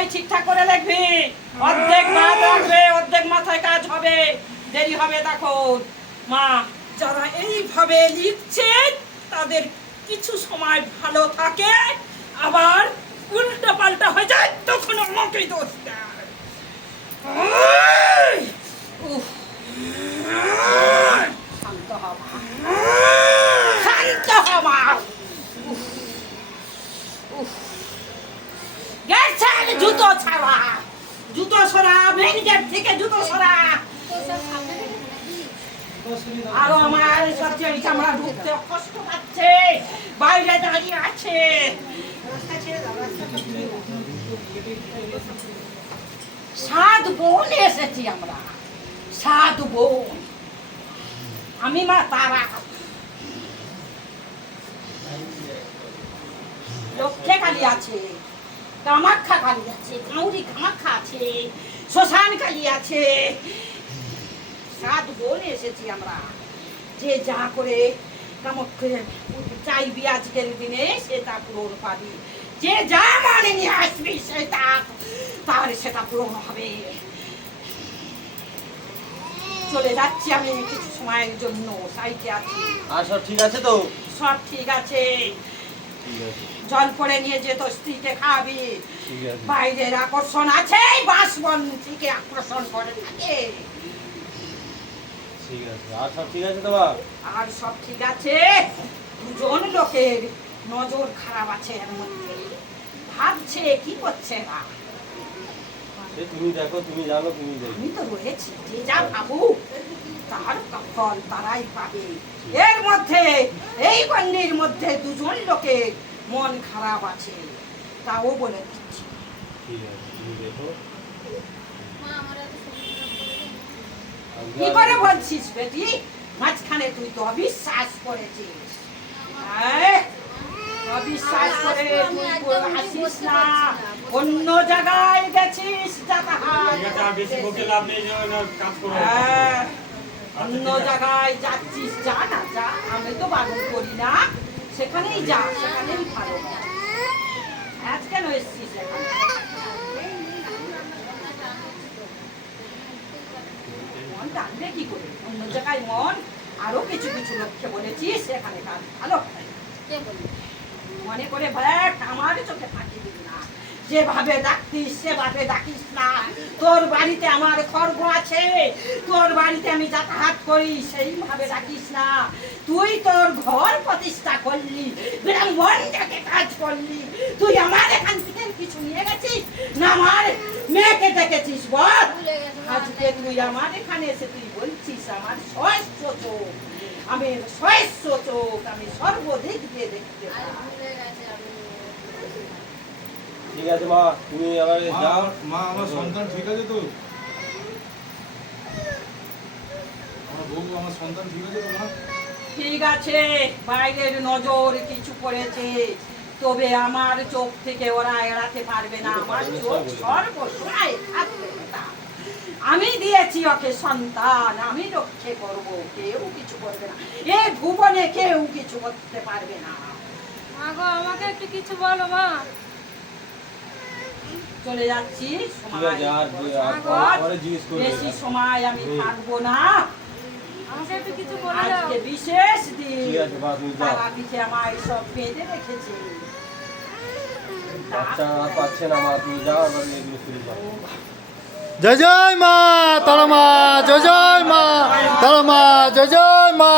সবাই ঠিকঠাক করে লিখবি। অর্ধেক ভাত রাখবে, অর্ধেক মাথায় কাজ হবে, দেরি হবে তখন। মা, যারা এইভাবে লিখছে তাদের কিছু সময় ভালো থাকে, আবার উল্টা পাল্টা হয়ে যায়, তখন আমাকেই দোষ দেয়। উফ, শান্ত হ মা, শান্ত হ মা। উফ, উফ। গেছে জুতো ছাড়া, জুতো সরা, মেন গেট থেকে জুতো সরা। আরো আমার সবচেয়ে চামড়া ঢুকতে কষ্ট পাচ্ছে, বাইরে দাঁড়িয়ে আছে। সাত বোন এসেছি আমরা, সাত বোন। আমি মা তারা, লক্ষ্যে কালী আছে, কামাখ্যা কালী আছে, কাউরি কামাখ্যা আছে, শ্মশান কালী আছে। সাত বোন এসেছি আমরা, যে যা করে কামাখ্যা চাইবি আজকের দিনে সে তা পূরণ পাবি, যে যা মানে নিয়ে আসবি সেটা তার সেটা পূরণ হবে। চলে যাচ্ছি আমি কিছু সময়ের জন্য, সাইডে আছি। আর সব ঠিক আছে তো? সব ঠিক আছে। জল পরে নিয়ে যে তোর স্ত্রীকে খাওয়াবি। বাইরের আকর্ষণ আছে, বাসবন থেকে আকর্ষণ করে থাকে। ঠিক আছে, আর সব ঠিক আছে তো? আর সব ঠিক আছে, দুজন লোকের নজর খারাপ আছে এর মধ্যে, ভাবছে কি করছে না। তুমি দেখো, তুমি জানো, তুমি দেখো। আমি তো রয়েছি, যে যা ভাবুক তার ফল তারাই পাবে। এর মধ্যে, এই গণ্ডির মধ্যে দুজন লোকের মন খারাপ আছে, তাও বলে দিচ্ছি। ঠিক আছে, তুমি দেখো। কি করে বলছিস বেটি? মাঝখানে তুই তো অবিশ্বাস করেছিস। অবিশ্বাস করে তুই আসিস না, অন্য জায়গায় গেছিস অন্য জায়গায় যাচ্ছিস, যা না যা, আমি তো বারণ করি না, সেখানেই যা, সেখানেই ভালো। আজ কেন এসছিস এখানে? মন টানবে কি করে? অন্য জায়গায় মন, আরো কিছু কিছু লক্ষ্যে বলেছিস সেখানে কাজ ভালো হয়। মনে করে দেখ, আমার চোখে ফাঁকি দিবি না। যেভাবে ডাকতিস সেভাবে ডাকিস না। তোর বাড়িতে আমার খর্গ আছে, তোর বাড়িতে আমি যাতায়াত করি, সেইভাবে ডাকিস না। তুই তোর ঘর প্রতিষ্ঠা করলি, ব্রাহ্মণটাকে কাজ করলি, তুই আমার এখান থেকে কিছু নিয়ে গেছিস না আমার মেয়েকে দেখেছিস? বল, আজকে তুই আমার এখানে এসে তুই বলছিস আমার সহস্র চোখ, আমি সহস্র চোখ, আমি সর্বদিক দিয়ে দেখতে পাই। ঠিক আছে মা, তুমি আবার যাও। মা, আমার সন্তান ঠিক আছে তো? আমার বউ, আমার সন্তান ঠিক আছে তো মা? ঠিক আছে, বাইরের নজর কিছু করেছে, তবে আমার চোখ থেকে ওরা এড়াতে পারবে না। আমার চোখ সর্বসময় থাকবে ওটা। আমি দিয়েছি ওকে সন্তান, আমি রক্ষে করব, কেউ কিছু করবে না, এ ভুবনে কেউ কিছু করতে পারবে না। আগো আমাকে একটু কিছু বলো মা। চলে যাচ্ছি, ঠিক আছে, আর পরে জিজ্ঞেস করবে। বেশি সময় আমি থাকবো না, আমাকে একটু কিছু বলে দাও। আজকে বিশেষ দিন। ঠিক আছে মা, তুমি যাও। তারা পিঠে আমায় সব বেঁধে রেখেছে। বাচ্চা আর পাচ্ছে না মা, তুমি যাও, এবার এগুলো শুরু করো। জয় জয় মা তারা মা, জয় জয় মা তারা মা, জয় জয় মা